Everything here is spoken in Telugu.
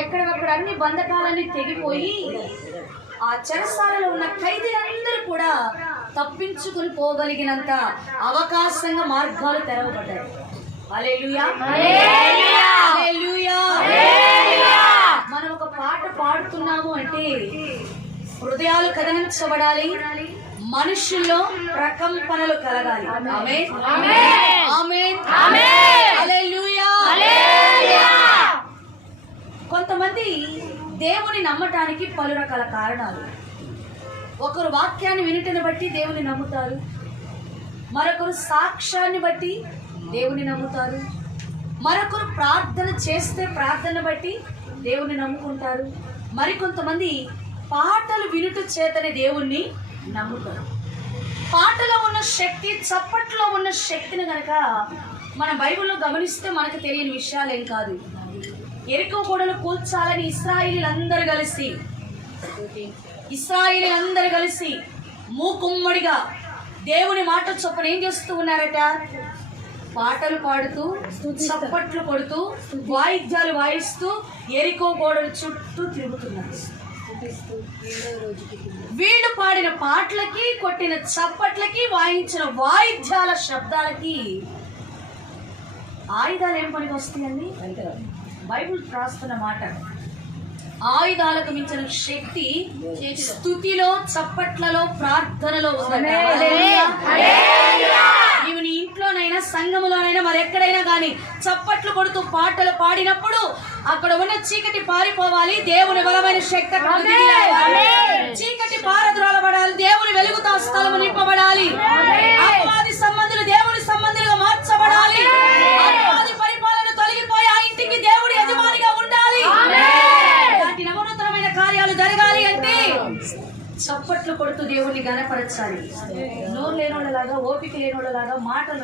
ఎక్కడొక్కడ అన్ని బంధకాలన్నీ తెగిపోయి ఆ చెరసాలలో ఉన్న ఖైదీలందరూ కూడా తప్పించుకుని పోగలిగినంత అవకాశంగా మార్గాలు తెరవబడ్డాయి. హల్లెలూయా, హల్లెలూయా, హల్లెలూయా. మనం ఒక పాట పాడుతున్నాము అంటే హృదయాలు కదిలించబడాలి, మనుషుల్లో ప్రకంపనలు కలగాలి. ఆమేన్, ఆమేన్, ఆమేన్, ఆమేన్, హల్లెలూయా, హల్లెలూయా. కొంతమంది దేవుని నమ్మటానికి పలు రకాల కారణాలు. ఒకరు వాక్యాన్ని వినటని బట్టి దేవుని నమ్ముతారు, మరొకరు సాక్ష్యాన్ని బట్టి దేవుని నమ్ముతారు, మరొకరు ప్రార్థన చేస్తే ప్రార్థన బట్టి దేవుని నమ్ముకుంటారు, మరికొంతమంది పాటలు వినుట చేతనే దేవుణ్ణి నమ్ముతారు. పాటలో ఉన్న శక్తి, చప్పట్లో ఉన్న శక్తిని గనక మన బైబిల్లో గమనిస్తే మనకు తెలియని విషయాలేం కాదు. ఎరికో గోడలు కూల్చాలని ఇశ్రాయేలీలందరూ కలిసి మూకుమ్మడిగా దేవుని మాట చొప్పున ఏం చేస్తూ ఉన్నారట? పాటలు పాడుతూ, చప్పట్లు కొడుతూ, వాయిద్యాలు వాయిస్తూ ఎరికో గోడల చుట్టూ తిరుగుతున్నారు. వీళ్ళు పాడిన పాటలకి, కొట్టిన చప్పట్లకి, వాయించిన వాయిద్యాల శబ్దాలకి ఆయుధాలు ఏం పనికి వస్తాయండి? బైబిల్ రాస్తున్న మాట, ఆయుధాలకు మించిన శక్తి స్తుతిలో, చప్పట్లలో, ప్రార్థనలో ఉంది. నీవు నీ ఇంట్లోనైనా, సంఘములోనైనా, మరెక్కడైనా కానీ చప్పట్లు కొడుతూ పాటలు పాడినప్పుడు అక్కడ ఉన్న చీకటి పారిపోవాలి, దేవుని బలమైన శక్తి చీకటి పారద్రోలబడాలి, దేవుని వెలుగుతో స్థలము నింపబడాలి, అపవాది సంబంధులు దేవుని సంబంధులుగా మార్చబడాలి, అపవాది పరిపాలన తొలగిపోయి ఆ ఇంటికి దేవుడి యజమానిగా ఉండాలి. ఇలాంటి నవనూతనమైన కార్యాలు జరగాలి అంటే చప్పట్లు కొడుతూ దేవుణ్ణి గణపరచాలి. నోరు లేనోళ్ళలాగా, ఓపిక లేనోళ్ళలాగా మాటలు